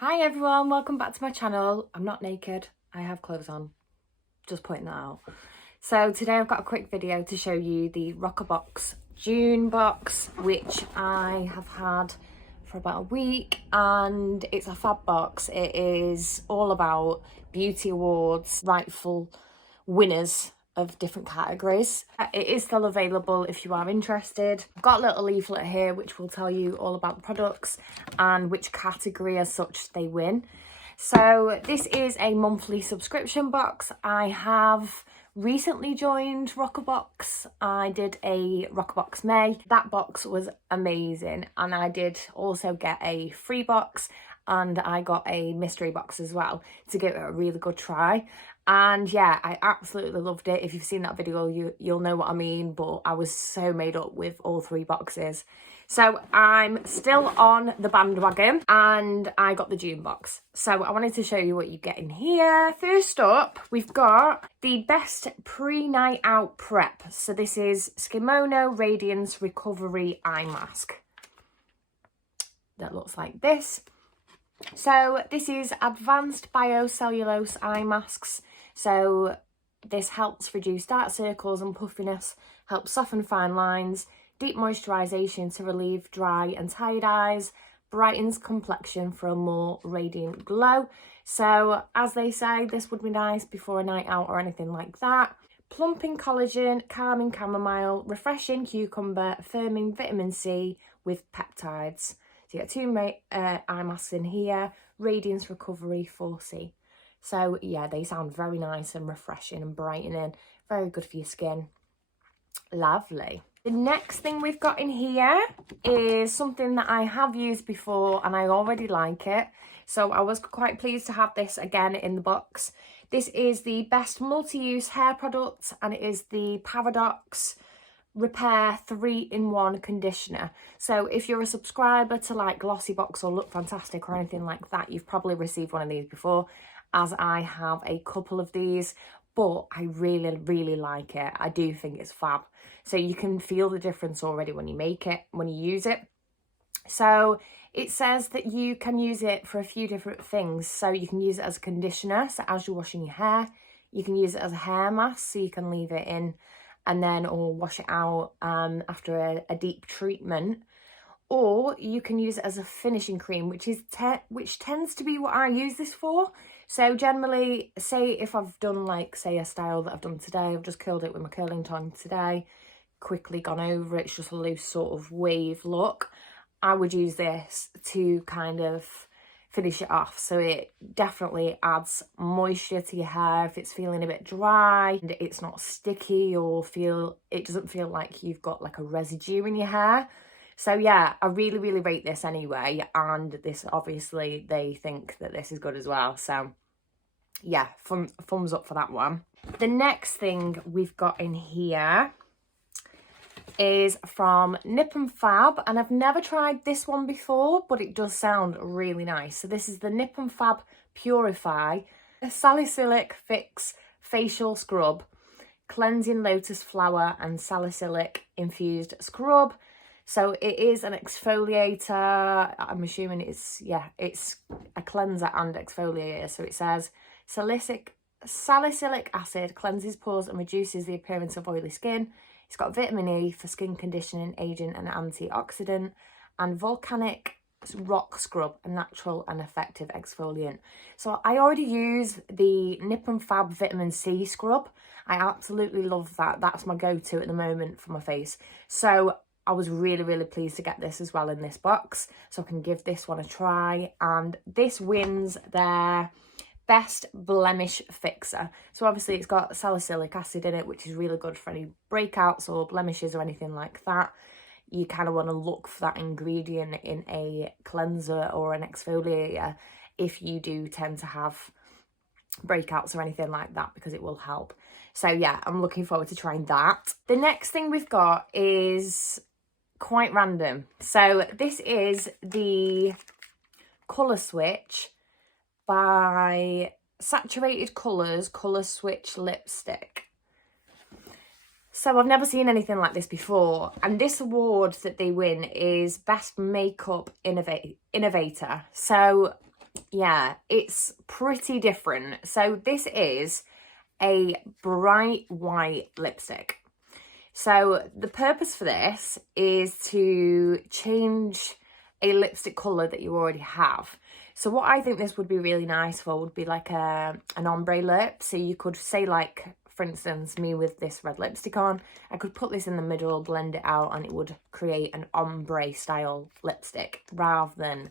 Hi everyone, welcome back to my channel. I'm not naked, I have clothes on, just pointing that out. So today I've got a quick video to show you the Rocca Box June box, which I have had for about a week, and it's a fab box. It is all about beauty awards, rightful winners of different categories. It is still available if you are interested. I've got a little leaflet here which will tell you all about the products and which category as such they win. So this is a monthly subscription box. I have recently joined Rocca Box. I did a Rocca Box May. That box was amazing, and I did also get a free box and I got a mystery box as well to give it a really good try. And yeah, I absolutely loved it. If you've seen that video, you'll know what I mean, but I was so made up with all three boxes. So I'm still on the bandwagon and I got the June box. So I wanted to show you what you get in here. First up, we've got the best pre-night out prep. So this is Skimono Radiance Recovery Eye Mask. That looks like this. So this is advanced biocellulose eye masks. So this helps reduce dark circles and puffiness, helps soften fine lines, deep moisturisation to relieve dry and tired eyes, brightens complexion for a more radiant glow. So as they say, this would be nice before a night out or anything like that. Plumping collagen, calming chamomile, refreshing cucumber, firming vitamin C with peptides. So you get two eye masks in here, Radiance Recovery 4C. So yeah, they sound very nice and refreshing and brightening. Very good for your skin. Lovely. The next thing we've got in here is something that I have used before and I already like it. So I was quite pleased to have this again in the box. This is the best multi-use hair product, and it is the Paradox Repair 3-in-1 conditioner. So if you're a subscriber to like Glossy Box or Look Fantastic or anything like that, you've probably received one of these before, as I have a couple of these, but I really like it. I do think it's fab. So you can feel the difference already when you make it, when you use it. So it says that you can use it for a few different things. So you can use it as a conditioner, so as you're washing your hair. You can use it as a hair mask, so you can leave it in and then or wash it out after a deep treatment. Or you can use it as a finishing cream, which tends to be what I use this for. So generally, say if I've done like, say a style that I've done today, I've just curled it with my curling tong today, quickly gone over it, it's just a loose sort of wave look. I would use this to kind of finish it off. So it definitely adds moisture to your hair if it's feeling a bit dry and it's not sticky or it doesn't feel like you've got like a residue in your hair. So yeah, I really rate this anyway, and this obviously they think that this is good as well. So yeah, thumbs up for that one. The next thing we've got in here is from Nip and Fab, and I've never tried this one before, but it does sound really nice. So this is the Nip and Fab Purify, a salicylic fix facial scrub, cleansing lotus flower and salicylic infused scrub. So it is an exfoliator. I'm assuming it's a cleanser and exfoliator. So it says salicylic acid cleanses pores and reduces the appearance of oily skin. It's got vitamin E for skin conditioning agent and antioxidant, and volcanic rock scrub, a natural and effective exfoliant. So I already use the Nip and Fab vitamin C scrub. I absolutely love that. That's my go-to at the moment for my face. So I was really pleased to get this as well in this box, so I can give this one a try. And this wins their best blemish fixer. So obviously it's got salicylic acid in it, which is really good for any breakouts or blemishes or anything like that. You kind of want to look for that ingredient in a cleanser or an exfoliator if you do tend to have breakouts or anything like that, because it will help. So yeah, I'm looking forward to trying that. The next thing we've got is quite random. So this is the Colour Switch by Saturated Colours Colour Switch Lipstick. So I've never seen anything like this before, and this award that they win is Best Makeup Innovator. So yeah, it's pretty different. So this is a bright white lipstick. So the purpose for this is to change a lipstick colour that you already have. So what I think this would be really nice for would be like an ombre lip. So you could say, like, for instance, me with this red lipstick on, I could put this in the middle, blend it out, and it would create an ombre style lipstick rather than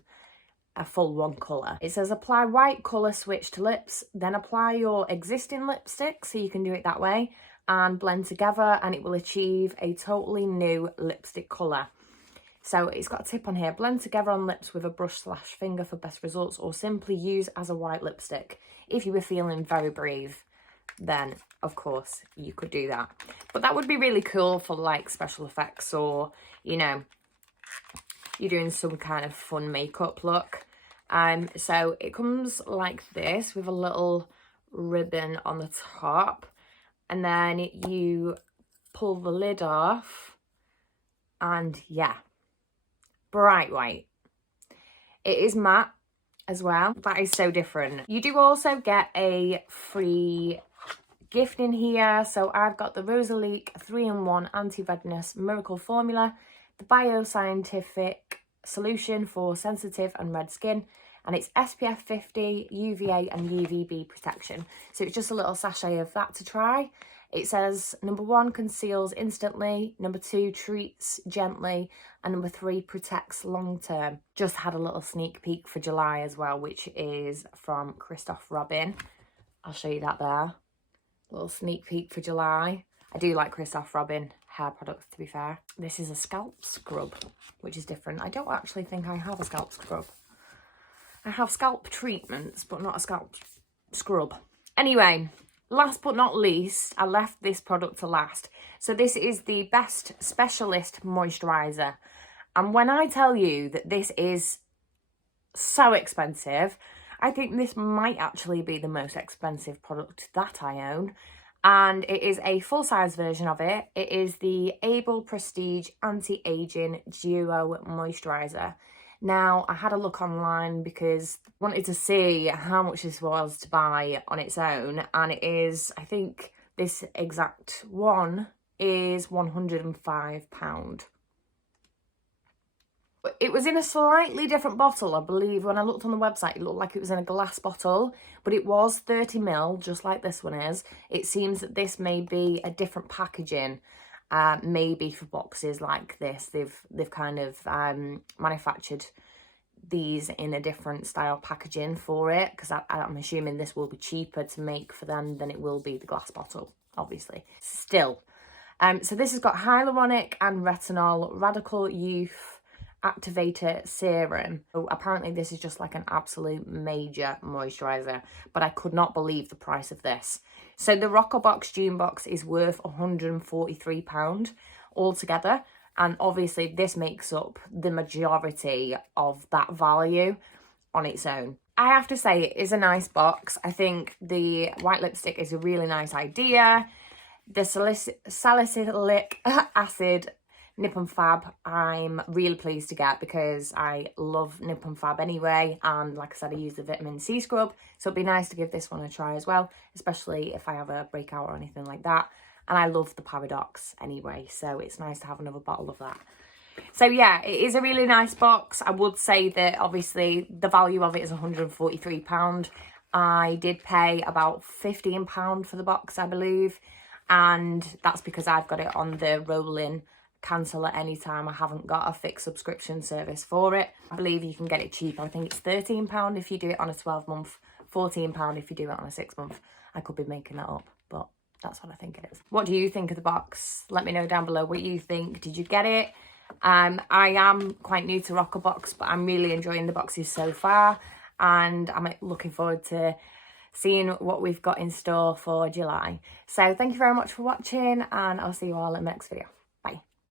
a full one colour. It says apply white colour switch to lips, then apply your existing lipstick, so you can do it that way, and blend together, and it will achieve a totally new lipstick colour. So it's got a tip on here: blend together on lips with a brush / finger for best results, or simply use as a white lipstick. If you were feeling very brave, then of course you could do that. But that would be really cool for like special effects, or, you know, you're doing some kind of fun makeup look. So it comes like this with a little ribbon on the top, and then you pull the lid off, and yeah, bright white. It is matte as well. That is so different. You do also get a free gift in here. So I've got the Rosalique 3-in-1 anti-redness miracle formula, the bioscientific solution for sensitive and red skin, and it's SPF 50, UVA and UVB protection. So it's just a little sachet of that to try. It says number 1 conceals instantly, number 2 treats gently, and number 3 protects long term. Just had a little sneak peek for July as well, which is from Christoph Robin. I'll show you that there. Little sneak peek for July. I do like Christoph Robin hair products, to be fair. This is a scalp scrub, which is different. I don't actually think I have a scalp scrub. I have scalp treatments, but not a scalp scrub. Anyway, last but not least, I left this product to last. So this is the Best Specialist Moisturiser. And when I tell you that this is so expensive, I think this might actually be the most expensive product that I own. And it is a full-size version of it. It is the Able Prestige Anti-Aging Duo Moisturiser. Now, I had a look online because I wanted to see how much this was to buy on its own. And it is, I think this exact one is £105. It was in a slightly different bottle, I believe. When I looked on the website, it looked like it was in a glass bottle, but it was 30ml, just like this one is. It seems that this may be a different packaging, maybe for boxes like this. They've kind of manufactured these in a different style packaging for it, because I'm assuming this will be cheaper to make for them than it will be the glass bottle, obviously. Still. So this has got hyaluronic and retinol radical youth activator serum. So apparently this is just like an absolute major moisturizer, but I could not believe the price of this. So the Rocca Box June box is worth £143 altogether, and obviously this makes up the majority of that value on its own. I have to say, it is a nice box. I think the white lipstick is a really nice idea. The salicylic acid Nip and Fab, I'm really pleased to get, because I love Nip and Fab anyway, and like I said, I use the vitamin C scrub, so it'd be nice to give this one a try as well, especially if I have a breakout or anything like that. And I love the Paradox anyway, so it's nice to have another bottle of that. So yeah, it is a really nice box. I would say that obviously the value of it is £143. I did pay about £15 for the box, I believe, and that's because I've got it on the rolling cancel at any time. I haven't got a fixed subscription service for it. I believe you can get it cheaper. I think it's £13 if you do it on a 12-month, £14 if you do it on a 6-month. I could be making that up, but that's what I think it is. What do you think of the box? Let me know down below what you think. Did you get it? I am quite new to Rocca Box, but I'm really enjoying the boxes so far, and I'm looking forward to seeing what we've got in store for July. So thank you very much for watching, and I'll see you all in the next video.